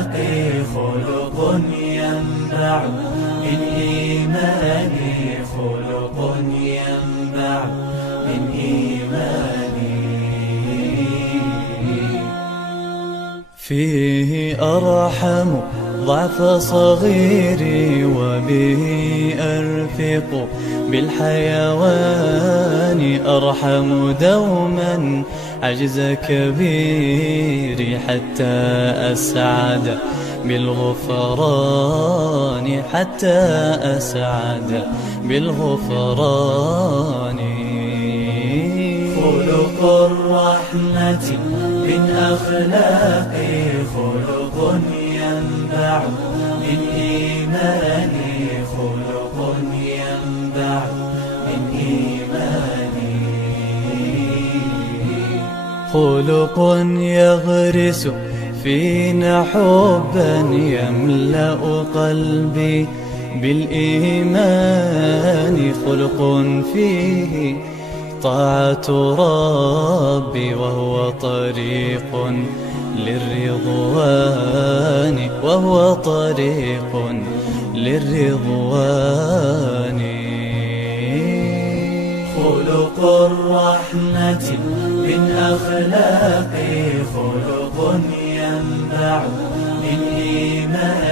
أخلاقي خلق ينبع من إيماني، خلق ينبع من إيماني. فيه أرحم ضعف صغيري، وبه أرفق بالحيوان، أرحم دوما عجز كبيري، حتى أسعد بالغفران، حتى أسعد بالغفران. خلق الرحمة من أخلاقي خلق ينبع من إيماني، خلق ينبع من إيماني. خلق يغرس فينا حبا يملأ قلبي بالإيمان، خلق فيه طاعة ربي، وهو طريق للرضوان، وهو طريق للرضوان. خلق الرحمة من أخلاقي خلق ينبع من إيماني،